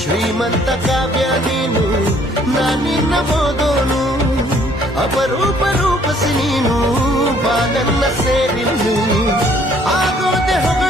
ಶ್ರೀಮಂತ ಕಾವ್ಯ ನೀನು ನಾನಿನ್ನ ಓದೋನು ಅಪರೂಪ ರೂಪಸಿ ನೀನು ಬಾನನ್ನ ಸೇರಿನ್ನು ಆಗೋದೆ ಹೊಗಳು